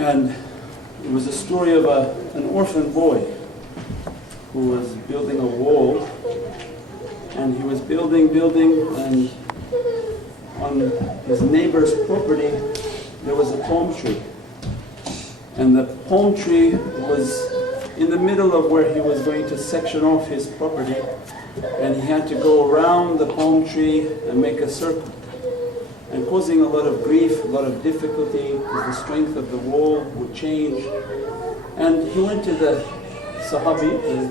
And it was a story of an orphan boy who was building a wall, and he was building, and on his neighbor's property there was a palm tree. And the palm tree was in the middle of where he was going to section off his property, and he had to go around the palm tree and make a circle, and causing a lot of grief, a lot of difficulty, because the strength of the wall would change. And he went to the Sahabi, the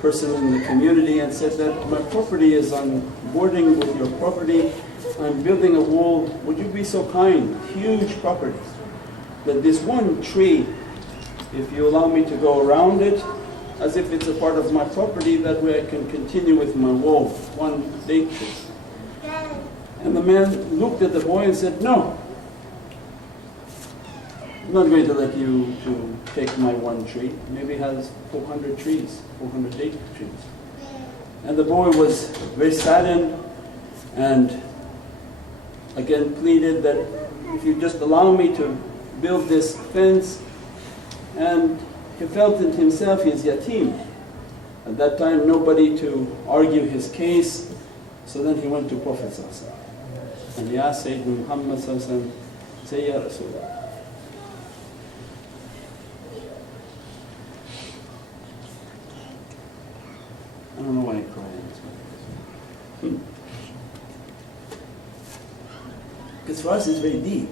person in the community, and said that my property is on bordering with your property, I'm building a wall, would you be so kind, huge property, that this one tree, if you allow me to go around it, as if it's a part of my property, that way I can continue with my wall, one date tree. And the man looked at the boy and said, no, I'm not going to let you to take my one tree. Maybe he has 400 trees, 400 date trees. And the boy was very saddened and again pleaded that if you just allow me to build this fence. And he felt in himself he is yatim. At that time nobody to argue his case, so then he went to Prophet and he asked Sayyidina Muhammad, say, Ya Rasulullah, I don't know why I cry in this way. Because for us it's very deep.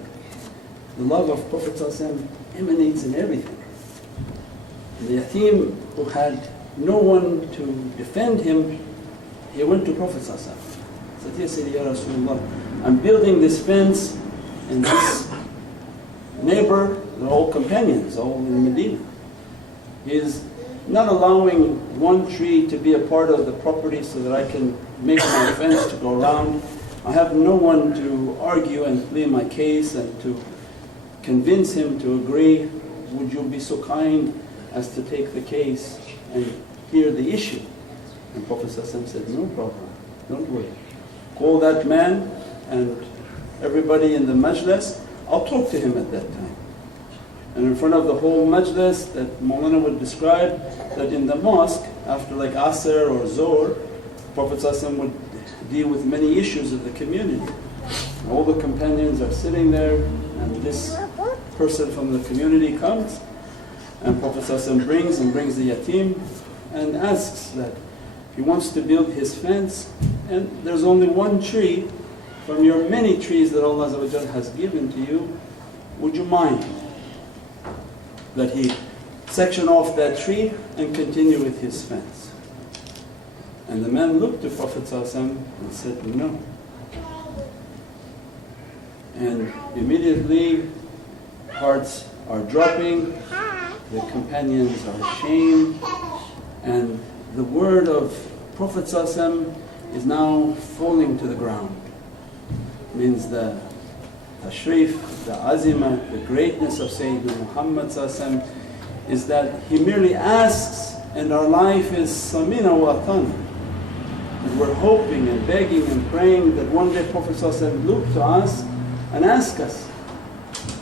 The love of Prophet emanates in everything. The yatim who had no one to defend him, he went to Prophet said, Ya Rasulullah, I'm building this fence, and this neighbor, they're all companions, all in Medina. He is not allowing one tree to be a part of the property so that I can make my fence to go around. I have no one to argue and plead my case and to convince him to agree. Would you be so kind as to take the case and hear the issue? And Prophet said, no problem, don't worry. Call that man and everybody in the majlis, I'll talk to him at that time. And in front of the whole majlis, that Mawlana would describe that in the mosque, after like Asr or Zohr, Prophet would deal with many issues of the community. All the companions are sitting there, and this person from the community comes, and Prophet brings the yatim and asks that he wants to build his fence, and there's only one tree from your many trees that Allah has given to you, would you mind that he section off that tree and continue with his fence? And the man looked to Prophet and said, no. And immediately hearts are dropping, the companions are ashamed, and the word of Prophet is now falling to the ground. Means the tashrif, the azimah, the greatness of Sayyidina Muhammad is that he merely asks, and our life is samina wa atana. And we're hoping and begging and praying that one day Prophet look to us and ask us,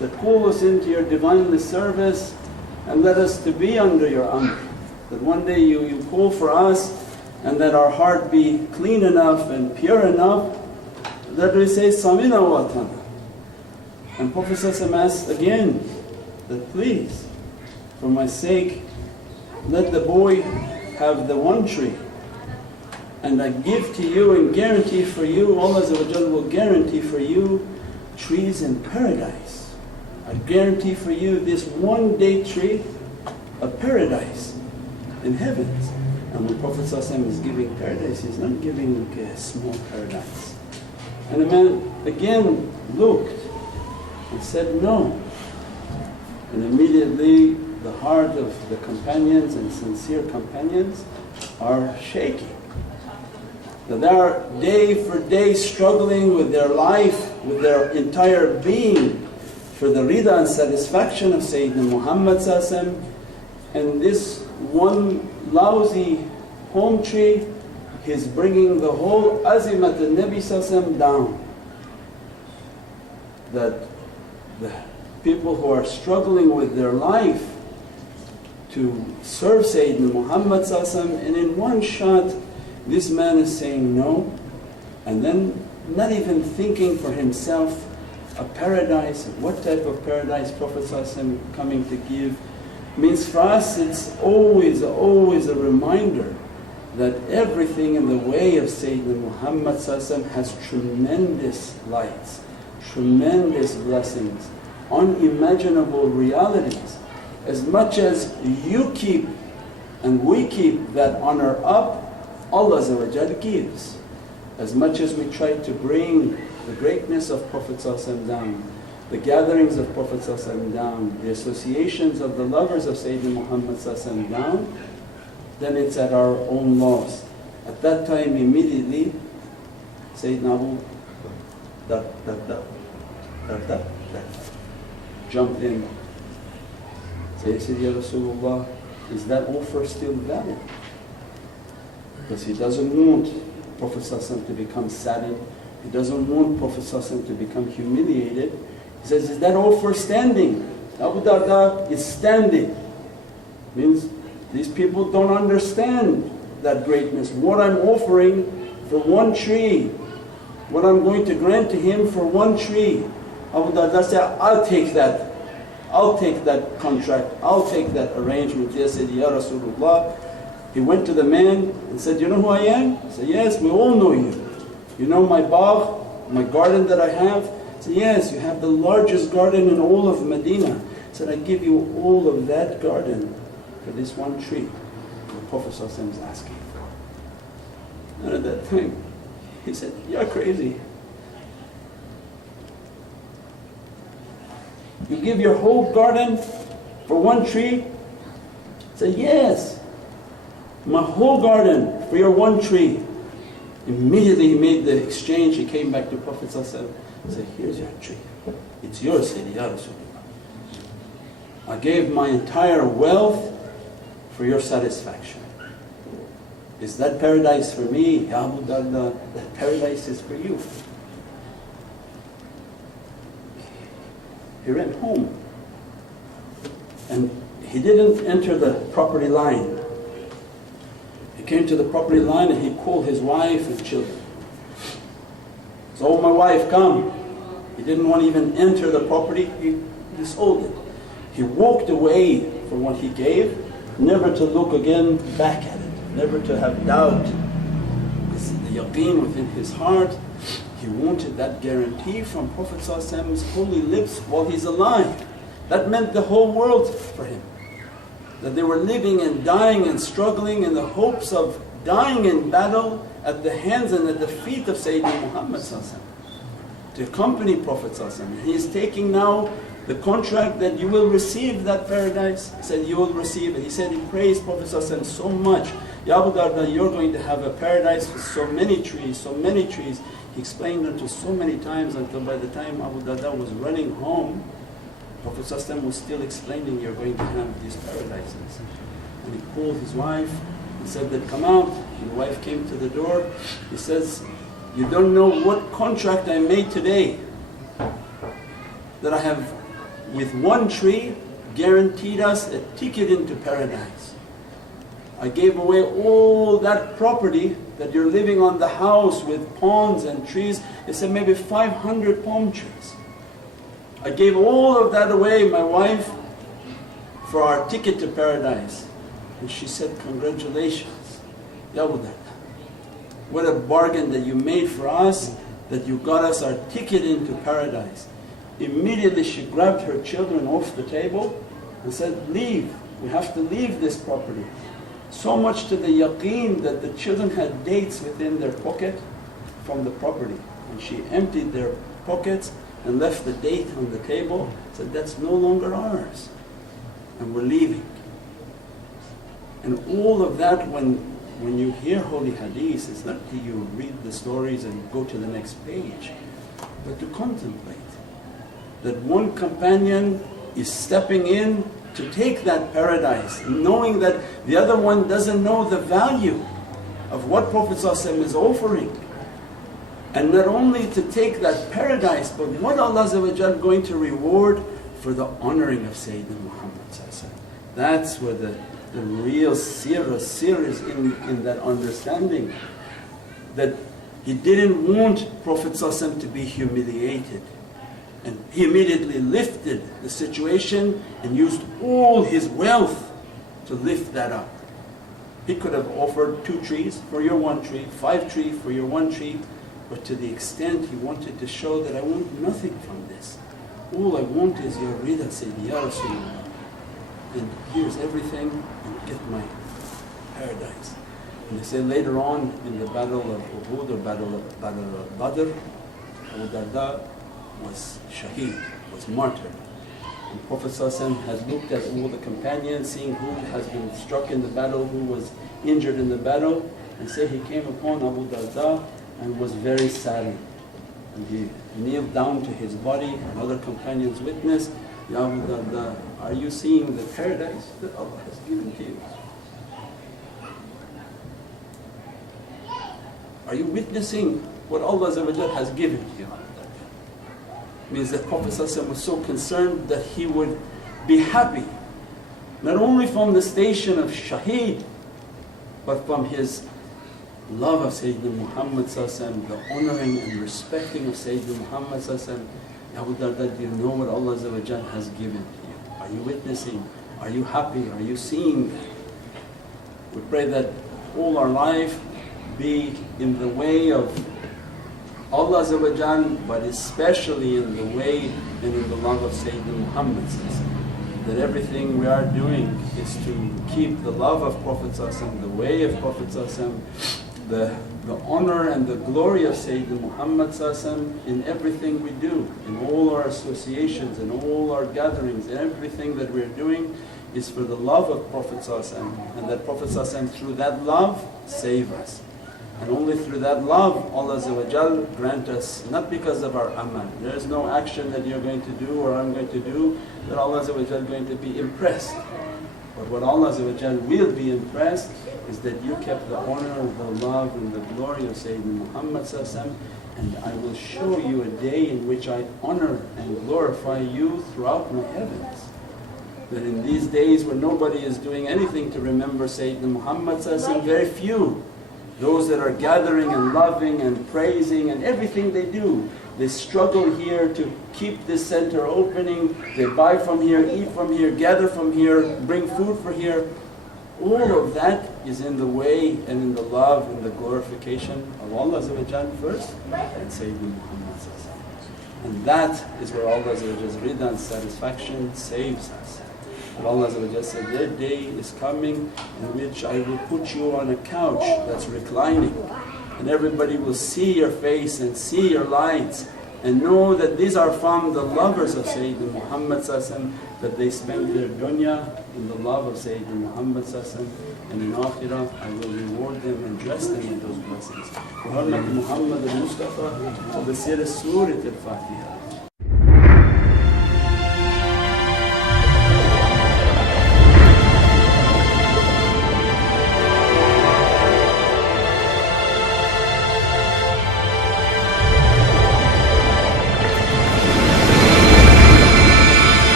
that call us into your divinely service and let us to be under your amr. That one day you call for us, and that our heart be clean enough and pure enough that we say samina wa atana. And Prophet asked again that please, for my sake, let the boy have the one tree, and I give to you and guarantee for you, Allah will guarantee for you trees in paradise. I guarantee for you this one date tree, a paradise in heavens. And when Prophet is giving paradise, he's not giving like a small paradise. And the man again looked and said no. And immediately the heart of the companions and sincere companions are shaking. That they are day for day struggling with their life, with their entire being for the rida and satisfaction of Sayyidina Muhammad, and this one lousy palm tree is bringing the whole azimat al-Nabi down. That the people who are struggling with their life to serve Sayyidina Muhammad and in one shot this man is saying no, and then not even thinking for himself a paradise, what type of paradise Prophet coming to give. Means for us it's always a reminder that everything in the way of Sayyidina Muhammad has tremendous lights, tremendous blessings, unimaginable realities. As much as you keep and we keep that honor up, Allah gives. As much as we try to bring the greatness of Prophet down, the gatherings of Prophet down, the associations of the lovers of Sayyidina Muhammad down, then it's at our own loss. At that time immediately Sayyidina Abu Darda jumped in. He said, Ya Rasulullah, is that offer still valid? Because he doesn't want Prophet to become saddened, he doesn't want Prophet to become humiliated. He says, is that offer standing? Abu Darda is standing. Means these people don't understand that greatness. What I'm offering for one tree, what I'm going to grant to him for one tree. Abu Darda said, I'll take that. I'll take that contract, I'll take that arrangement. He said, Ya Rasulullah. He went to the man and said, you know who I am? He said, yes, we all know you. You know my bagh, my garden that I have? He said, yes, you have the largest garden in all of Medina. He said, I give you all of that garden for this one tree the Prophet is asking for. And at that time he said, you're crazy. You give your whole garden for one tree? He said, yes, my whole garden for your one tree. Immediately he made the exchange, he came back to Prophet and said, here's your tree, it's yours, Sayyidi Ya Rasulullah. I gave my entire wealth for your satisfaction. Is that paradise for me? Ya Abu Darda, that paradise is for you. He ran home and he didn't enter the property line. He came to the property line and he called his wife and children. So, oh my wife, come. He didn't want to even enter the property, he sold it. He walked away from what he gave, never to look again back at it, never to have doubt. The yaqeen within his heart, he wanted that guarantee from Prophet's holy lips while he's alive. That meant the whole world for him. That they were living and dying and struggling in the hopes of dying in battle at the hands and at the feet of Sayyidina Muhammad to accompany Prophet. He is taking now the contract that you will receive that paradise. He said, you will receive it. He said, he praised Prophet so much. Ya Abu Darda, you're going to have a paradise with so many trees, so many trees. He explained them to so many times until by the time Abu Darda was running home, Prophet was still explaining, you're going to have these paradises. And he called his wife and said that, come out. And the wife came to the door. He says, you don't know what contract I made today, that I have with one tree guaranteed us a ticket into paradise. I gave away all that property that you're living on, the house with ponds and trees. He said maybe 500 palm trees. I gave all of that away, my wife, for our ticket to paradise. And she said, congratulations, Ya Abu Darda. What a bargain that you made for us, that you got us our ticket into paradise. Immediately she grabbed her children off the table and said, leave, we have to leave this property. So much to the yaqeen that the children had dates within their pocket from the property. And she emptied their pockets and left the date on the table, said, that's no longer ours and we're leaving. And all of that, when you hear holy hadith, it's not that you read the stories and go to the next page, but to contemplate that one companion is stepping in to take that paradise, knowing that the other one doesn't know the value of what Prophet is offering. And not only to take that paradise, but what Allah is going to reward for the honoring of Sayyidina Muhammad. That's where the real sir is in that understanding, that he didn't want Prophet ﷺ to be humiliated. And he immediately lifted the situation and used all his wealth to lift that up. He could have offered 2 trees for your 1 tree, 5 trees for your 1 tree, but to the extent he wanted to show that I want nothing from this. All I want is your rida, Sayyidi Ya Rasulullah. And here's everything, and get my paradise. And they say later on in the battle of Uhud or battle of Badr, Abu Darda was shaheed, was martyred. And Prophet ﷺ has looked at all the companions, seeing who has been struck in the battle, who was injured in the battle, and say he came upon Abu Darda and was very saddened. And he kneeled down to his body, and other companions witnessed, Ya Abu Darda, are you seeing the paradise that Allah has given to you? Are you witnessing what Allah has given to you? Means that Prophet ﷺ was so concerned that he would be happy, not only from the station of shaheed, but from his love of Sayyidina Muhammad ﷺ, the honoring and respecting of Sayyidina Muhammad ﷺ. Abu Darda, do you know what Allah has given to you? Are you witnessing? Are you happy? Are you seeing that? We pray that all our life be in the way of Allah ﷺ, but especially in the way and in the love of Sayyidina Muhammad ﷺ. That everything we are doing is to keep the love of Prophet ﷺ, the way of Prophet ﷺ, the honor and the glory of Sayyidina Muhammad ﷺ in everything we do, in all our associations, in all our gatherings, in everything that we're doing is for the love of Prophet ﷺ, and that Prophet ﷺ through that love save us. And only through that love Allah grant us, not because of our aman. There is no action that you're going to do or I'm going to do that Allah is going to be impressed. But what Allah will be impressed is that you kept the honor, the love and the glory of Sayyidina Muhammad ﷺ, and I will show you a day in which I honor and glorify you throughout my heavens. That in these days when nobody is doing anything to remember Sayyidina Muhammad ﷺ, very few. Those that are gathering and loving and praising and everything they do, they struggle here to keep this center opening, they buy from here, eat from here, gather from here, bring food for here. All of that is in the way and in the love and the glorification of Allah first and Sayyidina Muhammad. And that is where Allah's rida and satisfaction saves us. And Allah said, their day is coming in which I will put you on a couch that's reclining, and everybody will see your face and see your lights and know that these are from the lovers of Sayyidina Muhammad, that they spend their dunya in the love of Sayyidina Muhammad, and in akhirah I will reward them and dress them in those blessings. Muhammadan Mustafa, Surah Al-Fatiha.